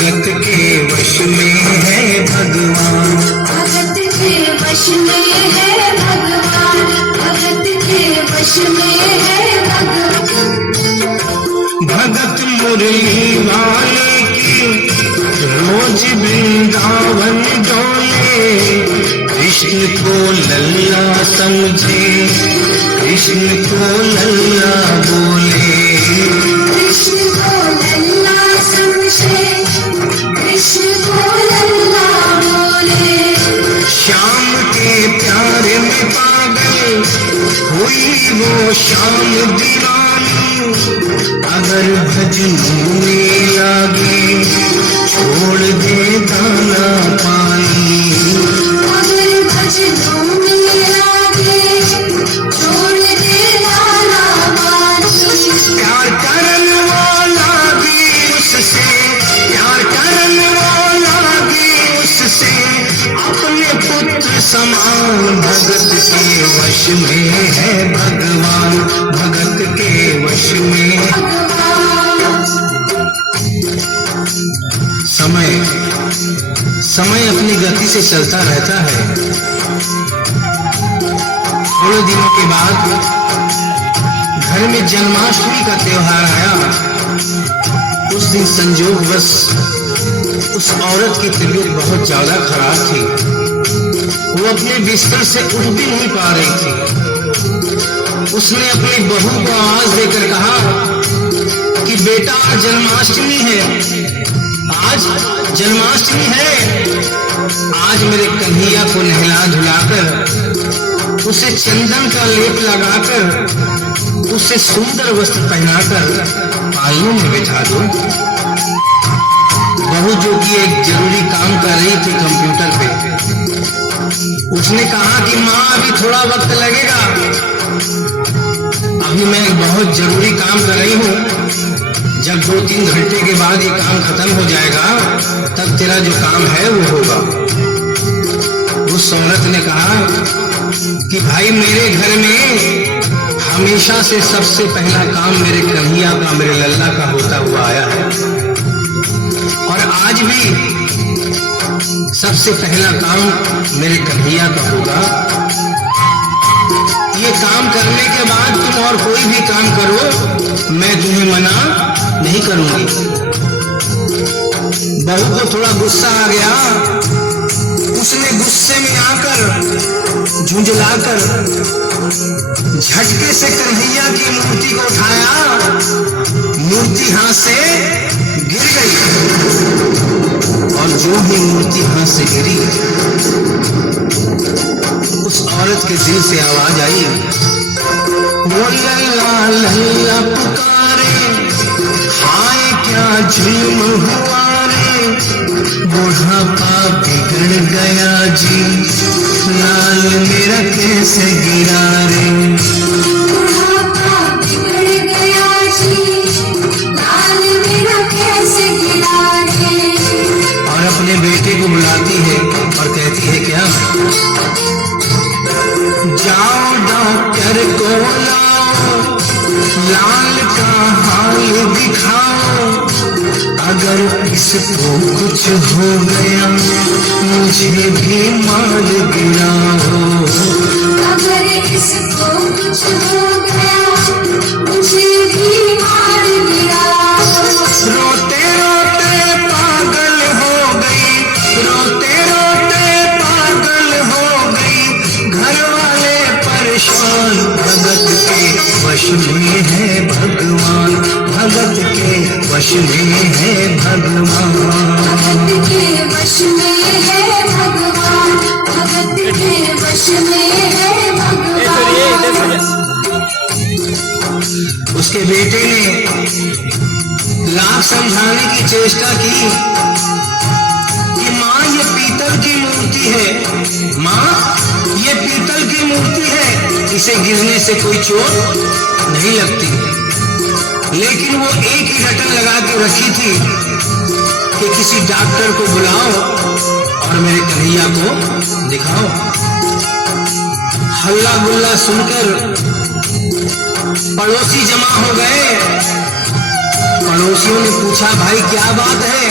भगत के वश में है भगवान, भगत के वश में है भगवान, भगत के वश में है भगवान। भगत मुरली वाले की रोज वृंदावन डोले, कृष्ण को लल्ला समझे, कृष्ण को लल्ला बोले, कृष्ण को लल्ला समझे, कृष्ण को लल्ला बोले। श्याम के प्यार में पागल हुई वो श्याम दीवानी, अगर भजनों में लागे छोड़ दे दाना पानी, अगर भजनों में लागे छोड़ दे दाना पानी। प्यार करन वो लागे उससे, प्यार करन वो लागे उससे, अपने पुत्र समान भगत के वश में है भगवान, भगत के वश में। समय अपनी गति से चलता रहता है। थोड़े दिनों के बाद घर में जन्माष्टमी का त्योहार आया। उस दिन संयोगवश उस औरत की तबीयत बहुत ज्यादा खराब थी। वो अपने बिस्तर से उठ भी नहीं पा रही थी। उसने अपनी बहू को आवाज देकर कहा कि बेटा आज जन्माष्टमी है, आज जन्माष्टमी है। आज मेरे कन्हैया को नहला धुलाकर, उसे चंदन का लेप लगाकर, उसे सुंदर वस्त्र पहनाकर पालने में बिठा दो। बहू जो कि एक जरूरी काम कर रही थी कंप्यूटर पे, उसने कहा कि माँ अभी थोड़ा वक्त लगेगा, अभी मैं एक बहुत जरूरी काम कर रही हूँ। जब 2-3 घंटे के बाद ये काम खत्म हो जाएगा तब तेरा जो काम है वो होगा। उस औरत ने कहा कि भाई मेरे घर में हमेशा से सबसे पहला काम मेरे कन्हैया का, मेरे लल्ला का होता हुआ आया है, और आज भी सबसे पहला काम मेरे कन्हैया का होगा। ये काम करने के बाद तुम और कोई भी काम करो, मैं तुम्हें मना नहीं करूंगी। बहू को थोड़ा गुस्सा आ गया। उसने गुस्से में आकर, झुंझलाकर झटके से कन्हैया की मूर्ति को उठाया। मूर्ति हाथ से गिर गई, और जो भी मूर्ति हाथ से गिरी, उस औरत के दिल से आवाज आई, वो लल्ला लल्ला पुकारे, हाय क्या जुल्म हुआ रे, बुढ़ापा बिगड़ गया जी, लाल मेरा कैसे गिरा रे, बुढ़ापा बिगड़ गया जी, लाल मेरा कैसे गिरा रे। और अपने बेटे को बुलाती है और कहती है क्या, जाओ डॉक्टर को लाओ, लाल का हाल दिखाओ, अगर इसको कुछ हो गया मुझे भी मार गिराओ, अगर इसको कुछ हो गया मुझे भी मार गिराओ। रोते रोते पागल हो गई, रोते रोते पागल हो गई, घर वाले परेशान, भगत के वश में है भगवान, भगत के वश में है भगवान, भगत के वश में है भगवान, भगत के वश में है भगवान। उसके बेटे ने लाख समझाने की चेष्टा की कि माँ ये पीतल की मूर्ति है, माँ ये पीतल की मूर्ति है, इसे गिरने से कोई चोट नहीं लगती। लेकिन वो एक ही रटन लगा के रखी थी कि किसी डॉक्टर को बुलाओ और मेरे कन्हैया को दिखाओ। हल्ला गुल्ला सुनकर पड़ोसी जमा हो गए। पड़ोसियों ने पूछा, भाई क्या बात है?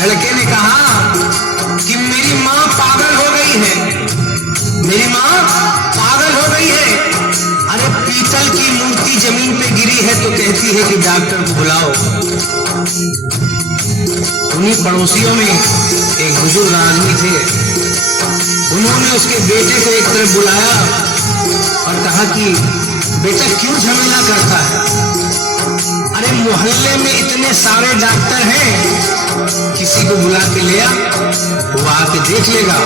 लड़के ने कहा कि मेरी माँ पागल हो गई है, मेरी माँ पागल हो गई है। अरे पीतल की मूर्ति जमीन पे गिरी है तो कहती है कि डॉक्टर को बुलाओ। उन्हीं पड़ोसियों में एक बुजुर्ग आदमी थे, उन्होंने उसके बेटे को एक तरफ बुलाया और कहा कि बेटा क्यों झमेला करता है? अरे मोहल्ले में इतने सारे डॉक्टर हैं, किसी को बुला के ले आ, वो आके देख लेगा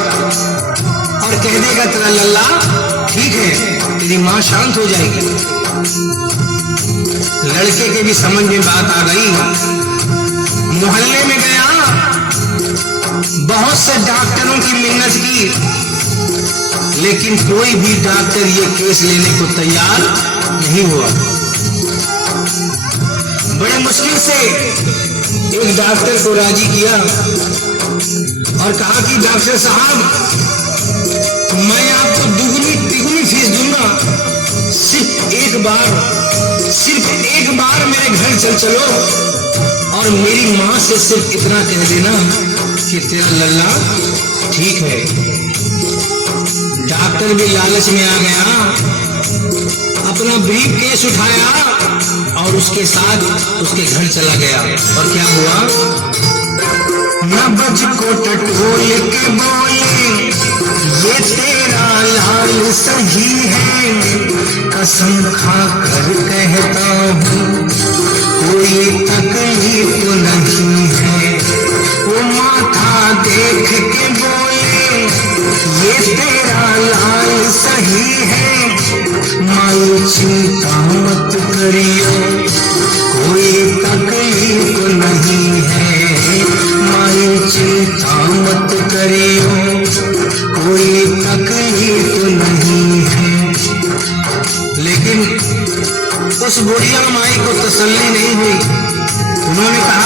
और कह देगा तेरा लल्ला ठीक है, तेरी माँ शांत हो जाएगी। लड़के के भी समझ में बात आ गई, मोहल्ले में गया, बहुत से डॉक्टरों की मिन्नत की, लेकिन कोई भी डॉक्टर ये केस लेने को तैयार नहीं हुआ। बड़े मुश्किल से एक डॉक्टर को राजी किया और कहा कि डॉक्टर साहब मैं आपको दुगनी तिगुनी फीस दूंगा, सिर्फ एक बार मेरे घर चलो और मेरी माँ से सिर्फ इतना कह देना कि तेरा लल्ला ठीक है। डॉक्टर भी लालच में आ गया, अपना ब्रीफ केस उठाया और उसके साथ उसके घर चला गया। और क्या हुआ? नब्ज को टटोल के बोले ये तेरा लाल सही है, कसम खा कर कहता हूँ कोई तकलीफ नहीं है। वो माथा देख के बोले ये तेरा लाल सही है, माई चिंता मत करियो कोई तकलीफ नहीं है, माई चिंता मत करियो कोई तकलीफ नहीं है। लेकिन उस बुढ़िया माई को तसल्ली नहीं हुई, उन्होंने कहा